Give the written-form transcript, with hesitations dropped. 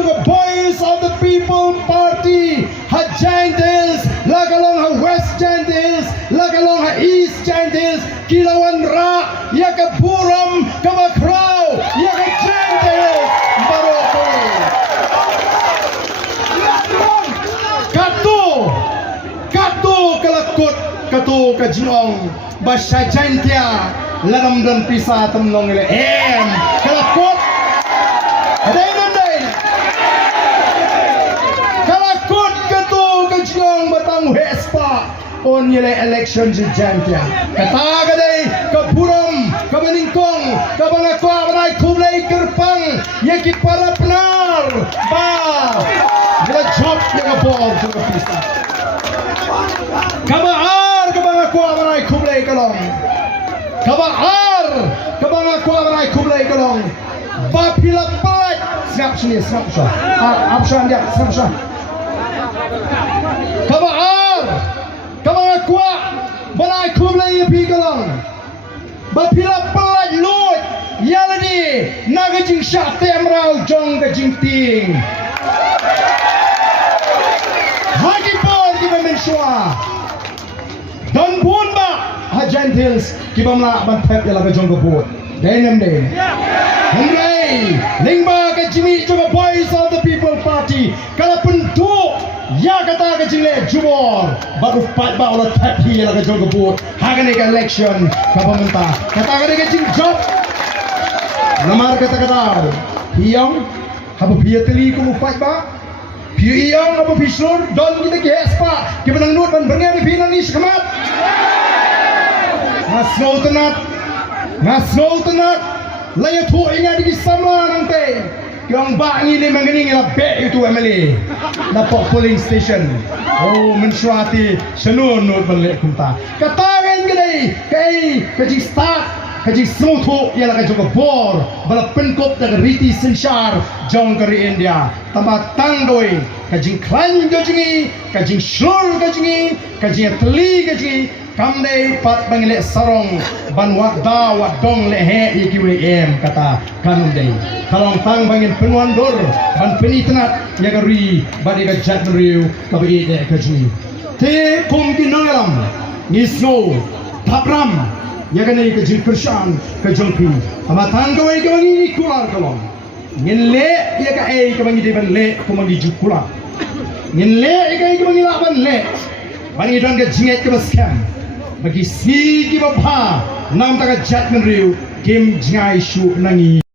The voice of the people party ha Giant Hills, lagalong ha West Giant Hills, lagalong ha East Giant Hills, Kilawan Ra, yaka Buram, Kamakraw, yaka Giant Hills, Baroko. Kato kalakot, kato kajinong, basya Giantia, lanam dan pisa temnong ile kalakot, aday nanday. Kalakot kato kajinong batang Hespa, on yele election si Giantia. Kataga day, kaburam, kamaningkong, kabangakwa, manay kublay kerpang, yaki para penar, ba, yela job yaka ball to the pista. Kabaar, kabangakwa, manay kublay kalong. Kabaar, kabangakwa, manay kublay kalong. Bapila palat, snap siya, snap siya. Option dia, snap siya. Kabaar, kabangakwa, manay kublay yapi kalong. Bapila palat load, yaladi, nagajing siya temraw jong gajing ting. Hagi por di memensua. Dan buon ba ha Giant Hills kiba mla ban tap ya laga jong gabot. Denem de. Hungay, lingba ka Jimmy to the voice of the people party. Kala punto ya kata ka jile jumor. Baru pat ba ola tap hi laga jong gabot. Hagane ka election ka pamunta. Kata ka de jing job. Lamar kata kata. Hiyong habo piateli ko mo pat ba? Piyong apa pislur don kita gespa kita nang nut ban berngi pinan ni sekamat ngasno tenat laya tu ingat di sama nangte yang bangi le mangani ngila be itu emeli na polling station oh mensuati senun nut balik kunta katangan gede kaji start kaji smoto yang akan juga bor bala penkop dan riti sensyar jong kari India tambah tangdoi kaji klan gajingi kaji slur gajingi kaji teli gajingi kamdei pat bangile sarong ban wakda wadong lehe ikiwm kata kanundei kalong tang bangin penuan dor ban penitenat yagari badi gajat meriu kabi de gajingi te kum kinangalam nisno tapram yagane ke jilkershan ke jongpi amatan ko ay kawangi kular kalong nginle yaga ay kawangi deban le kumangi jukula nginle ay kawangi laban le bangi don ke jinget ke baskam bagi si ki babha nam taga jatmen riu game jingai shu nangi